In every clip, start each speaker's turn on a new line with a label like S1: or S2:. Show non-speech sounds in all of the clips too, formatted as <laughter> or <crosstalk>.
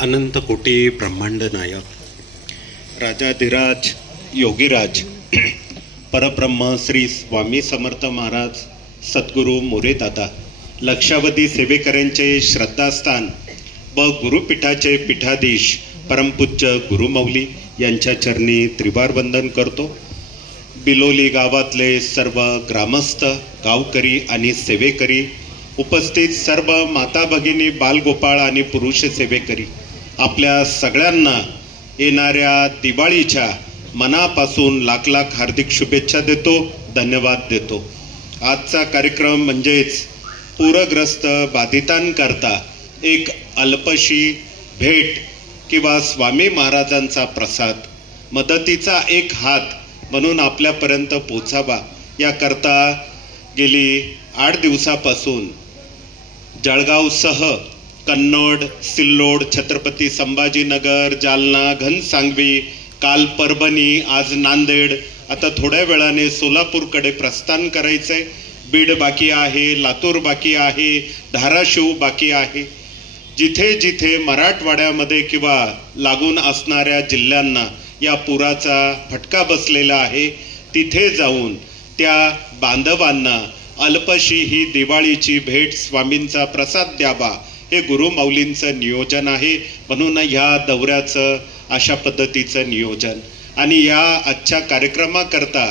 S1: अनंत कोटी ब्रह्मांड नायक राजाधिराज योगीराज <clears throat> परब्रह्म श्री स्वामी समर्थ महाराज सद्गुरू मोरे दादा लक्षावधी सेवेकऱ्यांचे श्रद्धास्थान व गुरुपीठाचे पीठाधीश परमपूज्य गुरुमौली यांच्या चरणी त्रिवार वंदन करतो. बिलोली गावातले सर्व ग्रामस्थ गावकरी आणि सेवेकरी उपस्थित सर्व माता भगिनी बालगोपाळ आणि पुरुष सेवेकरी आपल्या सगळ्यांना येणाऱ्या दिवाळीच्या मनापासून लाख लाख हार्दिक शुभेच्छा देतो धन्यवाद देतो. आजचा कार्यक्रम म्हणजेच पूरग्रस्त बाधितांकरता एक अल्पशी भेट किंवा स्वामी महाराजांचा प्रसाद मदतीचा एक हात म्हणून आपल्यापर्यंत पोचावा. याकरता गेली आठ दिवसापासून जळगावसह कन्नड सिल्लोड छत्रपती संभाजीनगर जालना घनसांगवी काल परभणी आज नांदेड आता थोड्या वेळाने सोलापूरकडे प्रस्थान करायचं आहे बीड बाकी आहे लातूर बाकी आहे धाराशिव बाकी आहे. जिथे जिथे मराठवाड्यामध्ये किंवा लागून असणाऱ्या जिल्ह्यांना या पुराचा फटका बसलेला आहे. तिथे जाऊन त्या बांधवांना अल्पशी ही दिवाळीची भेट स्वामींचा प्रसाद द्यावा हे गुरुमाऊलींचं नियोजन आहे. म्हणून ह्या दौऱ्याचं अशा पद्धतीचं नियोजन. आणि या आजच्या कार्यक्रमाकरता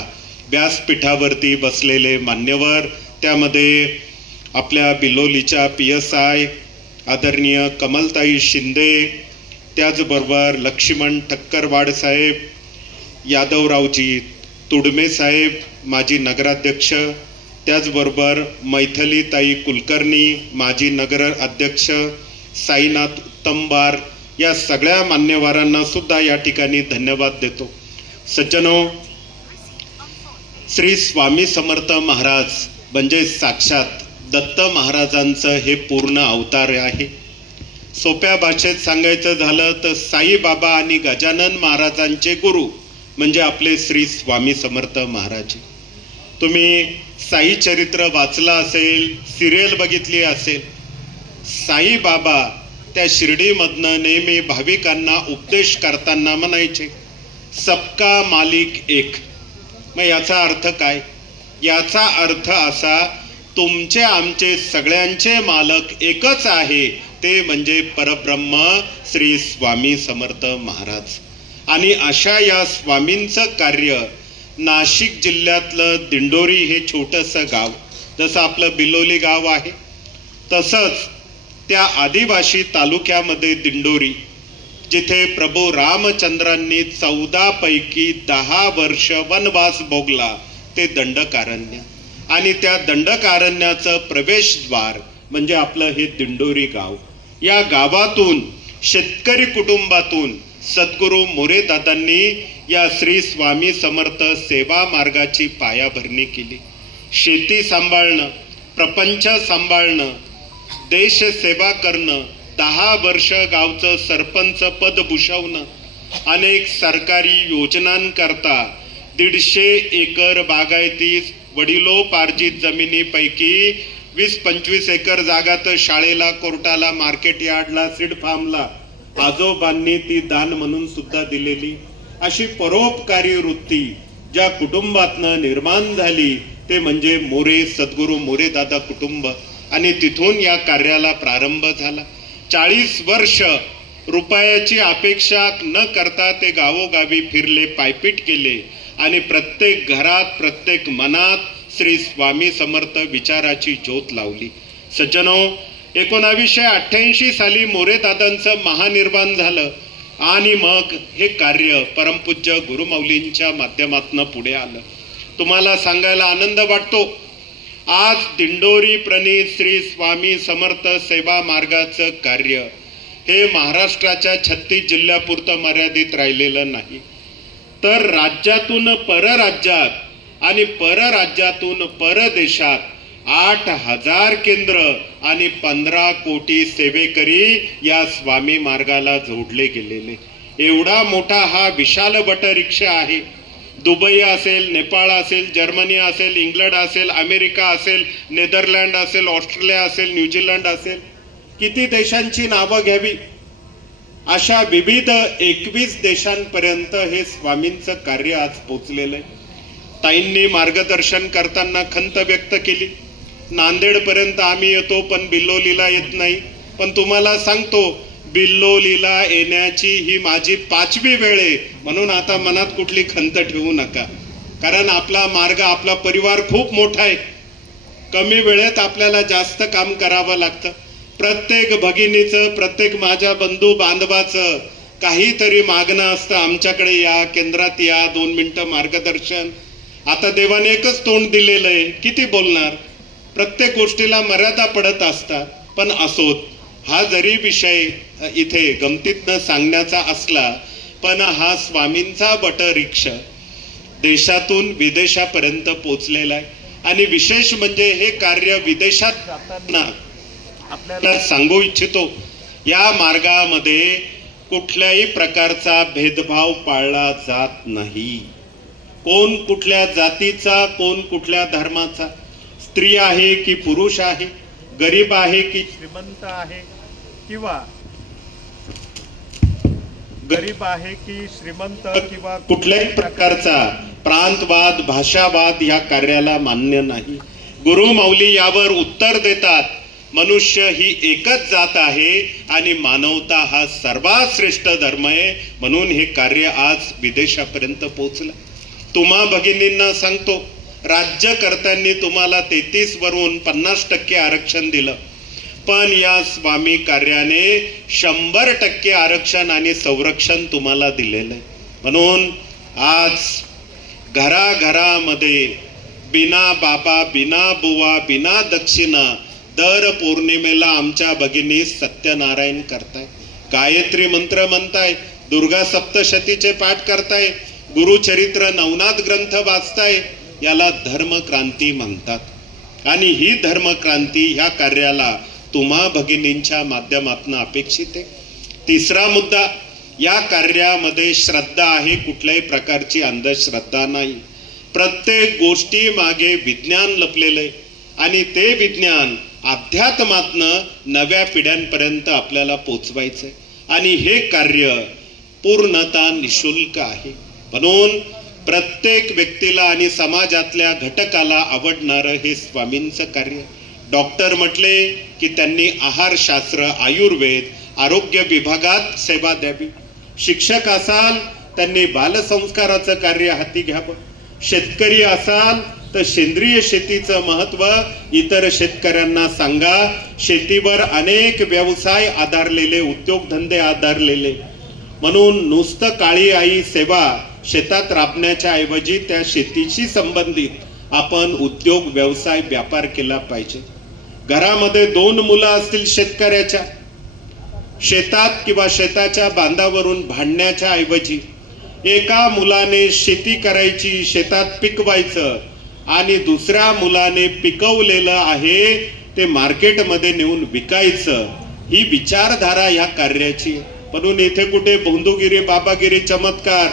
S1: व्यासपीठावरती बसलेले मान्यवर त्यामध्ये आपल्या बिलोलीच्या पी एस आय आदरणीय कमलताई शिंदे त्याचबरोबर लक्ष्मण ठक्करवाड साहेब यादवरावजी तुडमे साहेब माजी नगराध्यक्ष त्याचबरोबर मैथलीताई कुलकर्णी माजी नगर अध्यक्ष साईनाथ उत्तमबार या सगळ्या मान्यवरांना सुद्धा या ठिकाणी धन्यवाद देतो. सज्जनो श्री स्वामी समर्थ महाराज म्हणजे साक्षात दत्त महाराजांचं हे पूर्ण अवतार आहे. सोप्या भाषेत सांगायचं झालं तर साईबाबा आणि गजानन महाराजांचे गुरु म्हणजे आपले श्री स्वामी समर्थ महाराज. तुम्ही साई चरित्र वाचलं असेल सिरियल बघितली असेल साईबाबा त्या शिर्डीमधनं नेहमी भाविकांना उपदेश करताना म्हणायचे सबका मालिक एक. मग याचा अर्थ काय? याचा अर्थ असा तुमचे आमचे सगळ्यांचे मालक एकच आहे ते म्हणजे परब्रह्म श्री स्वामी समर्थ महाराज. आणि अशा या स्वामींचं कार्य नाशिक जिल्ह्यातलं दिंडोरी हे छोटंसं गाव जसं आपलं बिलोली गाव आहे तसंच त्या आदिवासी तालुक्यामध्ये दिंडोरी जिथे प्रभू रामचंद्रांनी चौदापैकी दहा वर्ष वनवास भोगला ते दंडकारण्य. आणि त्या दंडकारण्याचं प्रवेशद्वार म्हणजे आपलं हे दिंडोरी गाव. या गावातून शेतकरी कुटुंबातून सद्गुरू मोरे दादांनी या श्री स्वामी समर्थ सेवा मार्गाची पायाभरणी केली. शेती सांभाळणं प्रपंच सांभाळणं देश सेवा करणं दहा वर्ष गावचं सरपंच पद भूषवणं अनेक सरकारी योजनांकरता दीडशे एकर बागायती वडिलोपार्जित जमिनीपैकी वीस पंचवीस एकर जागा तर शाळेला कोर्टाला मार्केट यार्डला सीड फार्मला आजोबांनी ती दान म्हणून सुद्धा दिलेली. अशी परोपकारी वृत्ती ज्या कुटुंबातनं निर्माण झाली ते म्हणजे मोरे सद्गुरू मोरे दादा कुटुंब. आणि तिथून या कार्याला प्रारंभ झाला. चाळीस वर्ष रुपयाची अपेक्षा न करता ते गावोगावी फिरले पायपीट केले. आणि प्रत्येक घरात प्रत्येक मनात श्री स्वामी समर्थ विचाराची ज्योत लावली. सज्जनो एकोणावीसशे अठ्ठ्याऐंशी साली मोरेदादांचं महानिर्माण झालं आणि मग हे कार्य परमपूज्य गुरुमौलींच्या माध्यमातून पुढे आलं. तुम्हाला सांगायला आनंद वाटतो? आज दिंडोरी प्रणित श्री स्वामी समर्थ सेवा मार्गाचं कार्य हे महाराष्ट्राच्या छत्तीस जिल्ह्यापुरतं मर्यादित राहिलेलं नाही. तर राज्यातून परराज्यात आणि परराज्यातून परदेशात आठ हजार केंद्र आणि पंधरा कोटी सेवेकरी या स्वामी मार्गाला जोडले गेलेले. एवढा मोठा हा विशाल बट रिक्षा आहे. दुबई असेल नेपाळ असेल जर्मनी असेल इंग्लंड असेल अमेरिका असेल नेदरलँड असेल ऑस्ट्रेलिया असेल न्यूझीलंड असेल. किती देशांची नावं घ्यावी? अशा विविध एकवीस देशांपर्यंत हे स्वामींचं कार्य आज पोचलेलं आहे. ताईंनी मार्गदर्शन करताना खंत व्यक्त केली. नांदेडपर्यंत आम्ही येतो पण बिल्लोलीला येत नाही. पण तुम्हाला सांगतो बिल्लोलीला येण्याची ही माझी पाचवी वेळ आहे. म्हणून आता मनात कुठली खंत ठेवू नका. कारण आपला मार्ग आपला परिवार खूप मोठा आहे. कमी वेळेत आपल्याला जास्त काम करावं लागतं. प्रत्येक भगिनीचं प्रत्येक माझ्या बंधू बांधवाचं काहीतरी मागणं असतं. आमच्याकडे या केंद्रात या दोन मिनटं मार्गदर्शन. आता देवाने एकच तोंड दिलेलं आहे. किती बोलणार? प्रत्येक गोष्टीला मर्यादा पडत असतात. पण असोत हा जरी विषय इथे गमतीतनं सांगण्याचा असला पण हा स्वामींचा बट रिक्ष देशातून विदेशापर्यंत पोचलेला आहे. आणि विशेष म्हणजे हे कार्य विदेशात जाताना आपल्याला सांगू इच्छितो या मार्गामध्ये कुठल्याही प्रकारचा भेदभाव पाळला जात नाही. कोण कुठल्या जातीचा कोण कुठल्या धर्माचा? स्त्री आहे की पुरुष आहे? गरीब आहे की श्रीमंत आहे किंवा गरीब आहे की श्रीमंत किंवा कुठल्याही प्रकारचा प्रांतवाद भाषावाद या कार्याला मान्य नाही. गुरु माऊली यावर उत्तर देतात मनुष्य ही एकच जात आहे आणि मानवता हा सर्वात श्रेष्ठ धर्म आहे म्हणून हे कार्य आज विदेशापर्यंत पोहोचलं. तुम्हा भगिनींना सांगतो राज्यकर्त्यांनी तुम्हाला तेहतीस वरून पन्नास टक्के आरक्षण दिलं. पण या स्वामी कार्याने शंभर टक्के आरक्षण आणि संरक्षण तुम्हाला दिलेलं आहे. म्हणून आज घराघरामध्ये बिना बाबा बिना बुवा बिना दक्षिणा दर पौर्णिमेला आमच्या भगिनी सत्यनारायण करताय. गायत्री मंत्र म्हणताय दुर्गा सप्तशतीचे पाठ करताय गुरुचरित्र नवनाथ ग्रंथ वाचताय याला धर्मक्रांती म्हणतात. आणि ही धर्मक्रांती ह्या कार्याला तुम्हा भगिनींच्या माध्यमातून अपेक्षित आहे. तिसरा मुद्दा या कार्यामध्ये श्रद्धा आहे कुठल्याही प्रकारची अंधश्रद्धा नाही. प्रत्येक गोष्टी मागे विज्ञान लपलेलं आहे. आणि ते विज्ञान अध्यात्मातनं नव्या पिढ्यांपर्यंत आपल्याला पोचवायचं आहे. आणि हे कार्य पूर्णता निशुल्क आहे. म्हणून प्रत्येक व्यक्तीला आणि समाजातल्या घटकाला आवडणारं हे स्वामींचं कार्य. डॉक्टर म्हटले की त्यांनी आहारशास्त्र आयुर्वेद आरोग्य विभागात सेवा द्यावी. शिक्षक असाल त्यांनी बालसंस्काराचं कार्य हाती घ्यावं. शेतकरी असाल तर सेंद्रिय शेतीचं महत्त्व इतर शेतकऱ्यांना सांगा. शेतीवर अनेक व्यवसाय आधारलेले उद्योगधंदे आधारलेले. म्हणून नुसतं काळी आई सेवा शेतात राबण्याच्या ऐवजी त्या शेतीशी संबंधित आपण उद्योग व्यवसाय व्यापार केला पाहिजे. घरामध्ये दोन मुलं असतील शेतकऱ्याच्या. शेतात किंवा शेताच्या बांधावरून भांडण्याच्या ऐवजी एका मुलाने शेती करायची शेतात पिकवायचं आणि दुसऱ्या मुलाने पिकवलेलं आहे ते मार्केटमध्ये नेऊन विकायचं ही विचारधारा ह्या कार्याची म्हणून इथे कुठे बोंदुगिरी बाबागिरी चमत्कार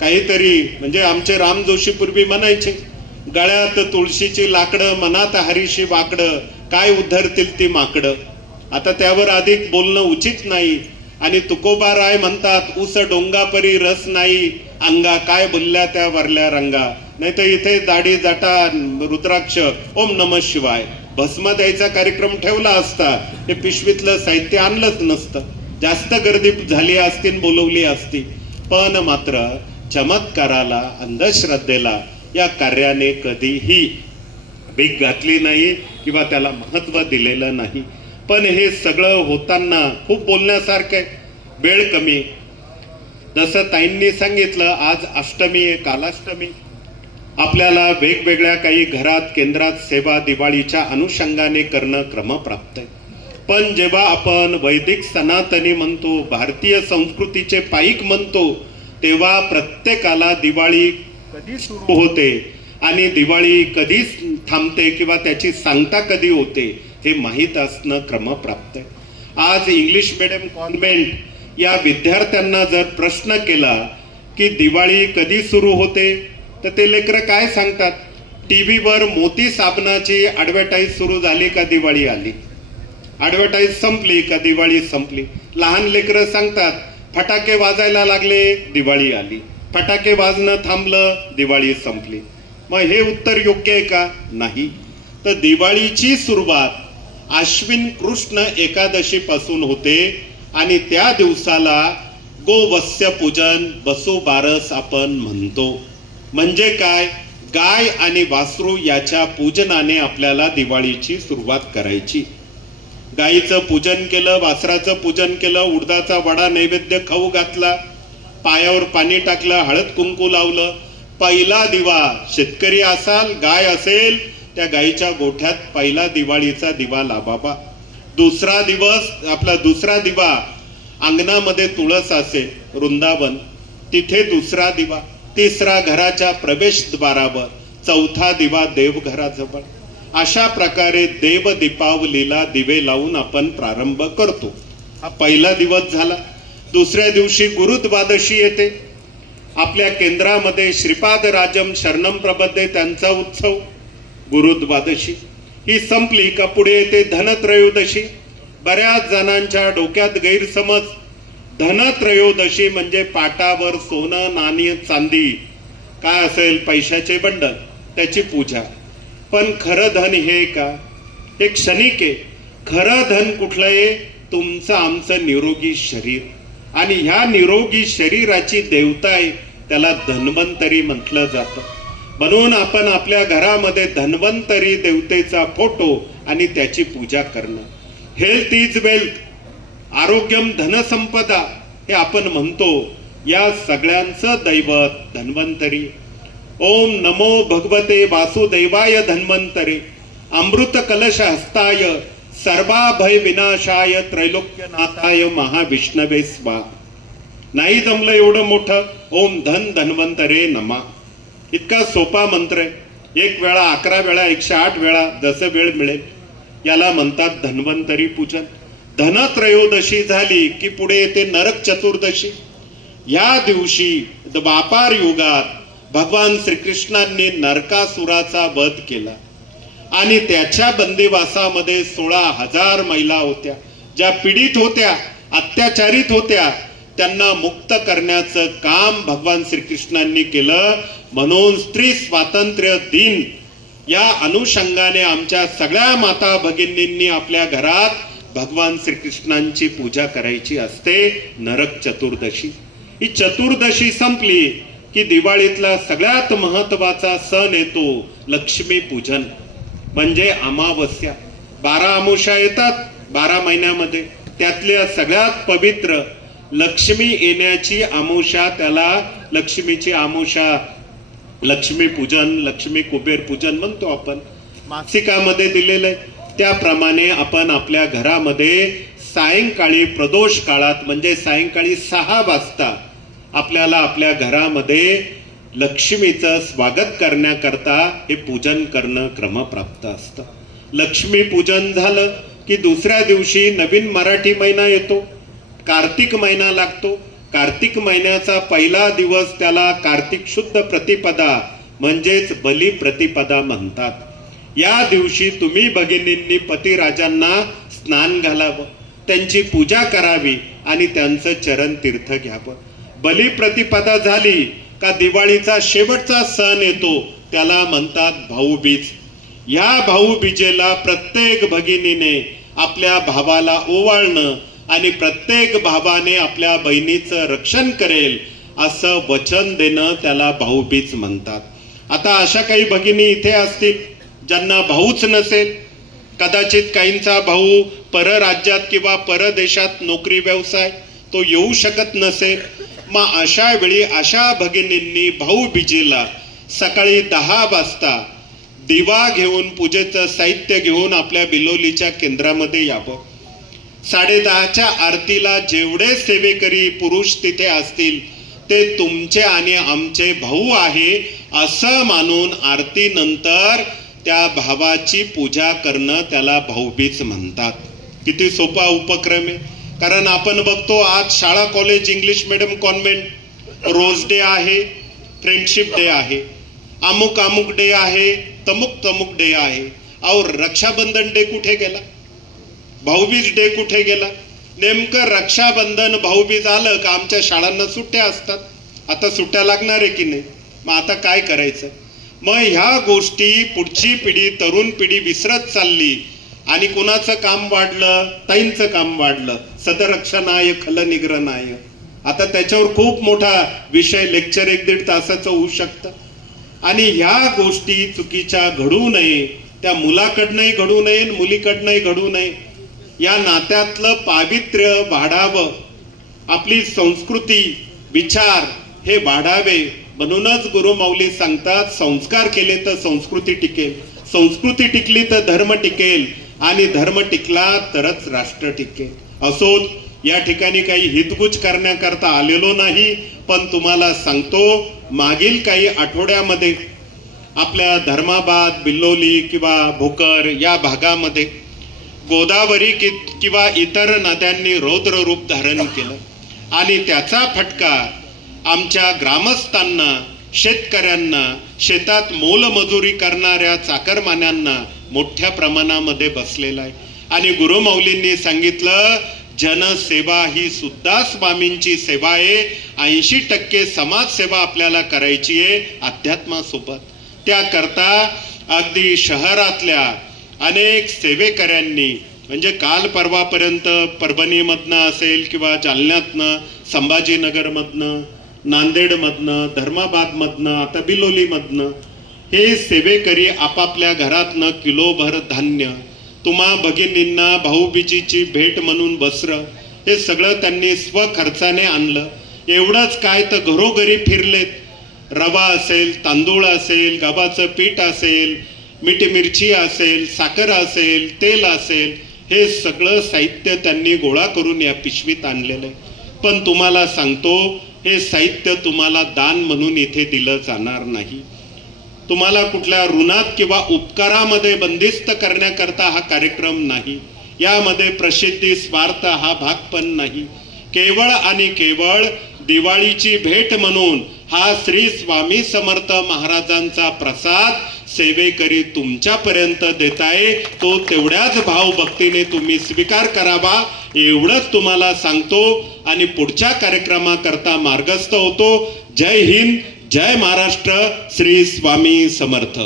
S1: काहीतरी म्हणजे आमचे राम जोशी पूर्वी म्हणायचे गळ्यात तुळशीची लाकडं मनात हरीशी वाकडं काय उद्धरतील ती माकडं? आता त्यावर अधिक बोलणं उचित नाही. आणि तुकोबा राय म्हणतात उस डोंगापरी रस नाही अंगा काय बोलल्या त्या वरल्या रंगा? नाही तर इथे दाढी जाटा रुद्राक्ष ओम नम शिवाय. भस्म द्यायचा कार्यक्रम ठेवला असता हे पिशवीतलं साहित्य आणलंच नसतं. जास्त गर्दी झाली असती बोलवली असती. पण मात्र चमत्काराला अंधश्रद्धेला या कार्याने कधीही भीक घातली नाही किंवा त्याला महत्त्व दिलेलं नाही. पण हे सगळं होताना खूप बोलण्यासारखं आहे. वेळ कमी. जसं ताईंनी सांगितलं आज अष्टमी आहे कालाष्टमी. आपल्याला वेगवेगळ्या काही घरात केंद्रात सेवा दिवाळीच्या अनुषंगाने करणं क्रमप्राप्त आहे. पण जेव्हा आपण वैदिक सनातनी म्हणतो भारतीय संस्कृतीचे पाईक म्हणतो तेव्हा प्रत्येकाला दिवाळी कधी सुरू होते आणि दिवाळी कधी थांबते किंवा त्याची सांगता कधी होते हे माहीत असणं क्रमप्राप्त आहे. आज इंग्लिश मिडियम कॉन्व्हेंट या विद्यार्थ्यांना जर प्रश्न केला की दिवाळी कधी सुरू होते तर ते लेकरं काय सांगतात? टी व्हीवर मोती साबणाची ॲडव्हर्टाईज सुरू झाली का दिवाळी आली? ॲडव्हर्टाईज संपली का दिवाळी संपली? लहान लेकरं सांगतात फटाके वाजायला लागले दिवाळी आली. फटाके वाजणं थांबलं दिवाळी संपली. मग हे उत्तर योग्य आहे का? नाही. तर दिवाळीची सुरुवात आश्विन कृष्ण एकादशीपासून होते आणि त्या दिवसाला गोवत्स्य पूजन बसो बारस आपण म्हणतो. म्हणजे काय? गाय आणि वासरू याच्या पूजनाने आपल्याला दिवाळीची सुरुवात करायची. गाईचं पूजन केलं वासराचं पूजन केलं उडदाचा वडा नैवेद्य खाऊ घातला पायावर पाणी टाकलं हळद कुंकू लावलं. पहिला दिवा शेतकरी असाल गाय असेल त्या गाईच्या गोठ्यात पहिला दिवाळीचा दिवा लावावा. दुसरा दिवस आपला दुसरा दिवा अंगणामध्ये तुळस असेल वृंदावन. तिथे दुसरा दिवा तिसरा घराच्या प्रवेशद्वारावर चौथा दिवा देवघराजवळ. अशा प्रकारे देव दीपावलीला दिवे लावून आपण प्रारंभ करतो. हा पहिला दिवस झाला. दुसऱ्या दिवशी गुरुद्वादशी येते. आपल्या केंद्रामध्ये श्रीपाद राजम शरणम प्रबद्धे त्यांचा उत्सव गुरुद्वादशी ही संपली का पुढे येते धनत्रयोदशी. बऱ्याच जणांच्या डोक्यात गैरसमज. धनत्रयोदशी म्हणजे पाटावर सोनं नाणी चांदी. काय असेल पैशाचे बंडल? त्याची पूजा. पण खरं धन हे का? हे क्षणिक आहे. खरं धन कुठलं आहे तुमचं आमचं निरोगी शरीर. आणि ह्या निरोगी शरीराची देवता आहे त्याला धन्वंतरी म्हटलं जातं. म्हणून आपण आपल्या घरामध्ये धन्वंतरी देवतेचा फोटो आणि त्याची पूजा करणं. हेल्थ इज वेल्थ आरोग्यम धनसंपदा हे आपण म्हणतो. या सगळ्यांचं दैवत धन्वंतरी. ओम नमो भगवते वासुदेवाय धन्वंतरे अमृत कलश हस्ताय सर्वाभय विनाशाय त्रैलोक्यनाथाय महाविष्णवे स्वा नाही जमलं एवढं मोठं ओम धन धन्वंतरे नमा. इतका सोपा मंत्र आहे. एक वेळा अकरा वेळा एकशे आठ वेळा जसं वेळ मिळेल याला म्हणतात धन्वंतरी पूजन. धनत्रयोदशी झाली की पुढे येते नरक चतुर्दशी. या दिवशी द्वापार युगात भगवान श्रीकृष्णांनी नरकासुराचा वध केला. आणि त्याच्या बंदिवासामध्ये सोळा हजार महिला होत्या. ज्या पीडित होत्या अत्याचारित होत्या त्यांना मुक्त करण्याचं काम भगवान श्रीकृष्णांनी केलं. म्हणून स्त्री स्वातंत्र्य दिन या अनुषंगाने आमच्या सगळ्या माता भगिनींनी आपल्या घरात भगवान श्रीकृष्णांची पूजा करायची असते. नरक चतुर्दशी. ही चतुर्दशी संपली. की दिवाळीतला सगळ्यात महत्त्वाचा सण येतो लक्ष्मी पूजन. म्हणजे अमावस्या. बारा अमावस्या येतात बारा महिन्यामध्ये. त्यातल्या सगळ्यात पवित्र लक्ष्मी येण्याची अमावस्या त्याला लक्ष्मीची अमावस्या लक्ष्मी पूजन लक्ष्मी कुबेर पूजन म्हणतो आपण. मासिकामध्ये दिलेलं आहे त्याप्रमाणे आपण आपल्या घरामध्ये सायंकाळी प्रदोष काळात म्हणजे सायंकाळी सहा वाजता आपल्याला आपल्या घरामध्ये लक्ष्मीचं स्वागत करण्याकरता हे पूजन करणं क्रमप्राप्त असतं. लक्ष्मी पूजन झालं की दुसऱ्या दिवशी नवीन मराठी महिना येतो. कार्तिक महिना लागतो. कार्तिक महिन्याचा पहिला दिवस त्याला कार्तिक शुद्ध प्रतिपदा म्हणजेच बली प्रतिपदा म्हणतात. या दिवशी तुम्ही भगिनींनी पतिराजांना स्नान घालावं त्यांची पूजा करावी आणि त्यांचं चरण तीर्थ घ्यावं. बलिप्रतिपदा झाली का दिवाळीचा शेवटचा सण येतो त्याला म्हणतात भाऊबीज. या भाऊबीजेला प्रत्येक भगिनीने आपल्या भावाला ओवाळणं आणि प्रत्येक भावाने आपल्या बहिणीचं रक्षण करेल असं वचन देणं त्याला भाऊबीज म्हणतात. आता अशा काही भगिनी इथे असतील ज्यांना भाऊच नसेल कदाचित काहींचा भाऊ परराज्यात किंवा परदेशात नोकरी व्यवसाय तो येऊ शकत नसेल मग अशा वेळी अशा भगिनींनी भाऊबीजेला सकाळी दहा वाजता दिवा घेऊन पूजेचं साहित्य घेऊन आपल्या बिलोलीच्या केंद्रामध्ये यावं. साडेदहाच्या आरतीला जेवढे सेवेकरी पुरुष तिथे असतील ते तुमचे आणि आमचे भाऊ आहे असं मानून आरतीनंतर त्या भावाची पूजा करणं त्याला भाऊबीज म्हणतात. किती सोपा उपक्रम आहे. कारण आपण बघतो आज शाळा college English medium convent rose day आहे फ्रेंडशिप डे आहे अमुक अमुक डे आहे तमुक तमुक डे आहे. अहो रक्षाबंधन डे कुठे गेला? भाऊबीज डे कुठे गेला? नेमकं रक्षाबंधन भाऊबीज आलं का आमच्या शाळांना सुट्ट्या असतात? आता सुट्ट्या लागणार आहे की नाही? मग आता काय करायचं? मग ह्या गोष्टी पुढची पिढी तरुण पिढी विसरत चालली आणि कुणाचं काम वाढलं? ताईंचं काम वाढलं. सदरक्षणाय खल आता त्याच्यावर खूप मोठा विषय लेक्चर एक दीड तासाचं होऊ शकतं. आणि ह्या गोष्टी चुकीच्या घडू नये त्या मुलाकडनंही घडू नये मुलीकडनंही घडू नये. या नात्यातलं पावित्र्य वाढावं. आपली संस्कृती विचार हे वाढावे. म्हणूनच गुरुमाऊली सांगतात संस्कार केले तर संस्कृती टिकेल. संस्कृती टिकली तर धर्म टिकेल. आणि धर्म टिकला तरच राष्ट्र टिकेल. असोत या ठिकाणी काही हितगुज करण्याकरता आलेलो नाही पण तुम्हाला सांगतो मागील काही आठवड्यामध्ये आपल्या धर्माबाद बिल्लोली किंवा भोकर या भागामध्ये गोदावरी कि किंवा इतर नद्यांनी रौद्र रूप धारण केलं. आणि त्याचा फटका आमच्या ग्रामस्थांना शेतकऱ्यांना शेतात मोलमजुरी करणाऱ्या चाकरमान्यांना मोठ्या प्रमाणामध्ये बसलेला आहे. आणि गुरुमौलींनी सांगितलं जनसेवा ही सुद्धा स्वामींची सेवा आहे. ऐंशी टक्के समाजसेवा आपल्याला करायची आहे अध्यात्मासोबत. त्याकरता अगदी शहरातल्या अनेक सेवेकऱ्यांनी म्हणजे काल परवापर्यंत परभणीमधनं असेल किंवा जालन्यातनं संभाजीनगरमधनं नांदेडमधनं धर्माबादमधनं आता बिलोलीमधनं हे सेवेकरी आपापल्या घरातनं किलोभर धान्य तुम्हा भगिनींना भाऊबीजीची भेट म्हणून बसरं. हे सगळं त्यांनी स्वखर्चाने आणलं. एवढंच काय तर घरोघरी फिरलेत. रवा असेल तांदूळ असेल गव्हाचं पीठ असेल मीठ मिरची असेल साखर असेल तेल असेल हे सगळं साहित्य त्यांनी गोळा करून या पिशवीत आणलेलं आहे. पण तुम्हाला सांगतो हे साहित्य तुम्हाला दान म्हणून इथे दिलं जाणार नाही. तुम्हाला कुठल्या ऋणात किंवा उपकारामध्ये बंदिस्त करण्याकरता हा कार्यक्रम नाही. यामध्ये प्रसिद्धी स्वार्थ हा भाग पण नाही. केवळ आणि केवळ दिवाळीची भेट म्हणून हा श्री स्वामी समर्थ महाराजांचा प्रसाद सेवेकरी तुमच्यापर्यंत देताय. तो तेवढ्याच भावभक्तीने तुम्ही स्वीकार करावा एवढंच तुम्हाला सांगतो. आणि पुढच्या कार्यक्रमाकरता मार्गस्थ होतो. जय हिंद. जय महाराष्ट्र श्री स्वामी समर्थ.